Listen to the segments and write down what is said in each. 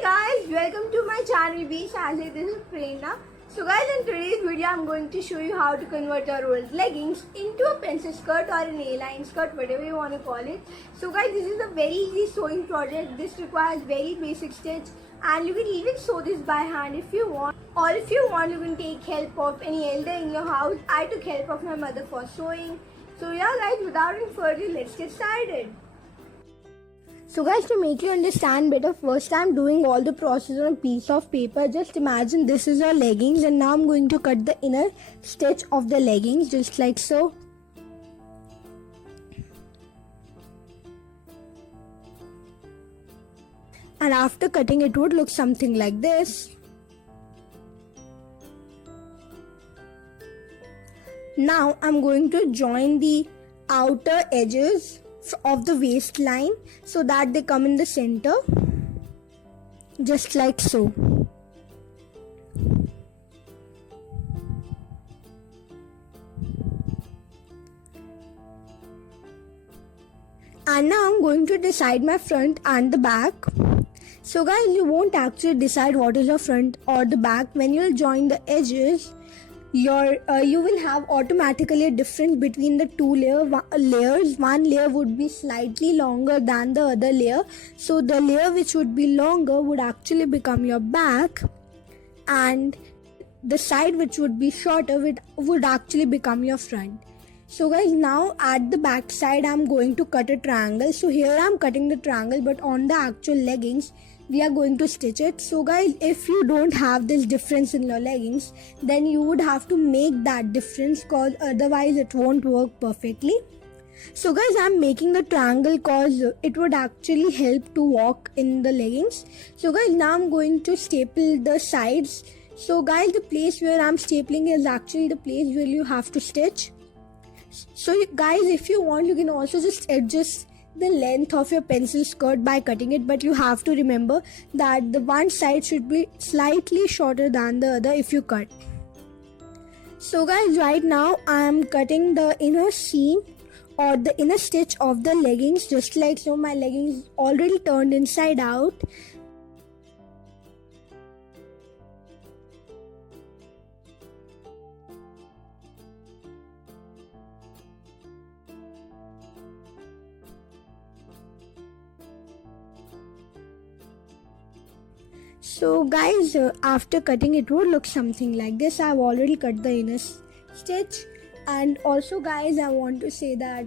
Hi guys, welcome to my channel Be Sally. This is Prerna. So guys, in today's video I'm going to show you how to convert our old leggings into a pencil skirt or an A-line skirt, whatever you want to call it. So guys, this is a very easy sewing project. This requires very basic stitch and you can even sew this by hand if you want. Or if you want, you can take help of any elder in your house. I took help of my mother for sewing. So yeah guys, without any further, let's get started. So guys, to make you understand better, first I'm doing all the process on a piece of paper. Just imagine this is your leggings and now I'm going to cut the inner stitch of the leggings just like so. And after cutting it would look something like this. Now I'm going to join the outer edges of the waistline so that they come in the center, just like so. And now I'm going to decide my front and the back. So guys, you won't actually decide what is your front or the back. When you'll join the edges, you will have automatically a difference between the two layers. One layer would be slightly longer than the other layer, so the layer which would be longer would actually become your back, and the side which would be shorter would actually become your front. So guys, now at the back side I'm going to cut a triangle. So here I'm cutting the triangle, but on the actual leggings we are going to stitch it. So guys, if you don't have this difference in your leggings, then you would have to make that difference, cause otherwise it won't work perfectly. So guys, I'm making the triangle cause it would actually help to walk in the leggings. So guys, now I'm going to staple the sides. So guys, the place where I'm stapling is actually the place where you have to stitch. So guys, if you want, you can also just adjust the length of your pencil skirt by cutting it, but you have to remember that the one side should be slightly shorter than the other if you cut. So guys, right now I am cutting the inner seam or the inner stitch of the leggings, just like so. My leggings already turned inside out. So guys, after cutting it would look something like this. I've already cut the inner stitch, and also guys, I want to say that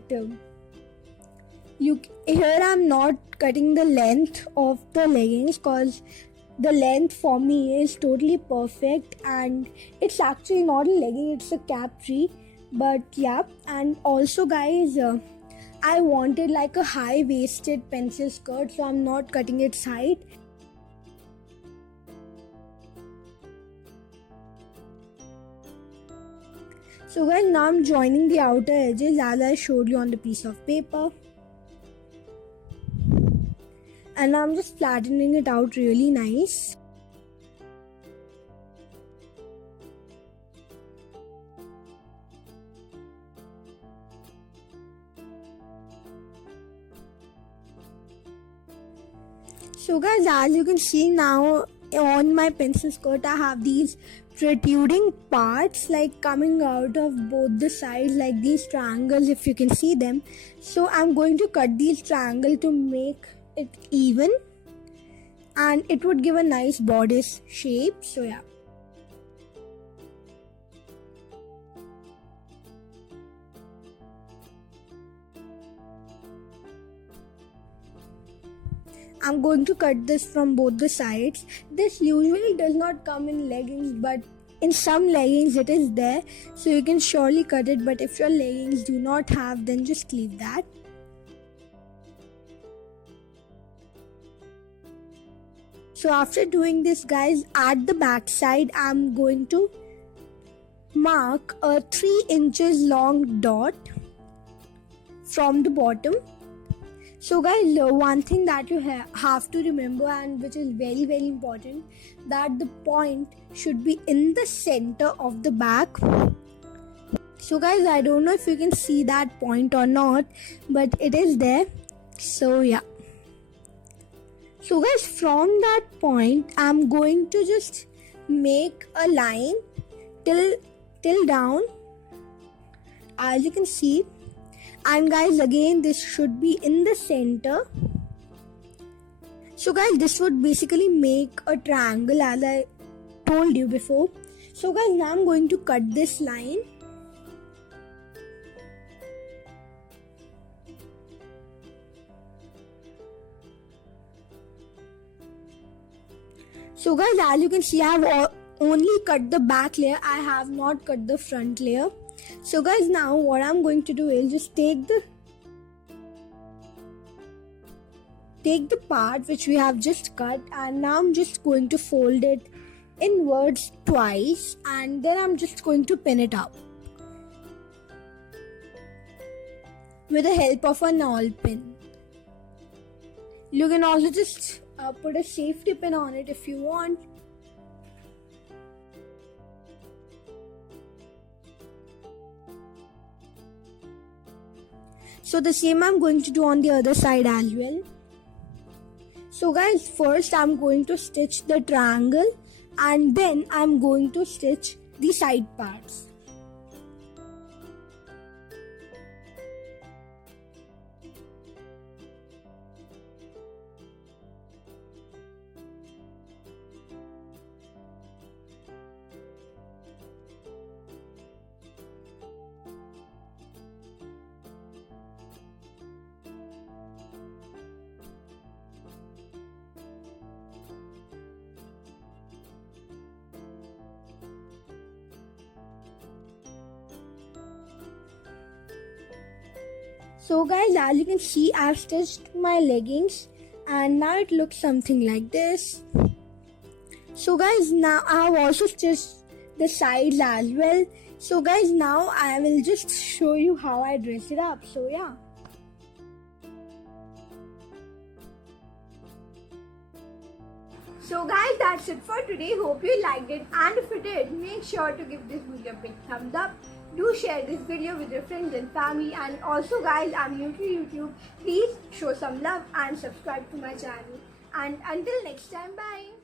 here I'm not cutting the length of the leggings cause the length for me is totally perfect, and it's actually not a legging, it's a capri. But yeah, and also guys, I wanted like a high-waisted pencil skirt, so I'm not cutting its height. So guys, now I'm joining the outer edges as I showed you on the piece of paper. And I'm just flattening it out really nice. So guys, as you can see now on my pencil skirt, I have these protruding parts like coming out of both the sides, like these triangles if you can see them. So I'm going to cut these triangles to make it even, and it would give a nice bodice shape. So yeah. I'm going to cut this from both the sides. This usually does not come in leggings, but in some leggings it is there, so you can surely cut it. But if your leggings do not have, then just leave that. So after doing this guys, at the back side I'm going to mark a 3 inches long dot from the bottom. So guys, one thing that you have to remember, and which is very very important, that the point should be in the center of the back. So guys, I don't know if you can see that point or not, but it is there. So yeah. So guys, from that point I'm going to just make a line till down, as you can see. And guys, again this should be in the center. So guys, this would basically make a triangle as I told you before. So guys, now I'm going to cut this line. So guys, as you can see, I have only cut the back layer. I have not cut the front layer. So guys, now what I'm going to do is just take the part which we have just cut, and now I'm just going to fold it inwards twice, and then I'm just going to pin it up with the help of a knot pin. You can also just put a safety pin on it if you want. So the same I'm going to do on the other side as well. So guys, first I'm going to stitch the triangle, and then I'm going to stitch the side parts. So guys, as you can see, I've stitched my leggings, and now it looks something like this. So guys, now I have also stitched the sides as well. So guys, now I will just show you how I dress it up. So yeah. So guys, that's it for today. Hope you liked it, and if you did, make sure to give this video a big thumbs up. Do share this video with your friends and family, and also guys, I'm new to YouTube. Please show some love and subscribe to my channel. And until next time, bye.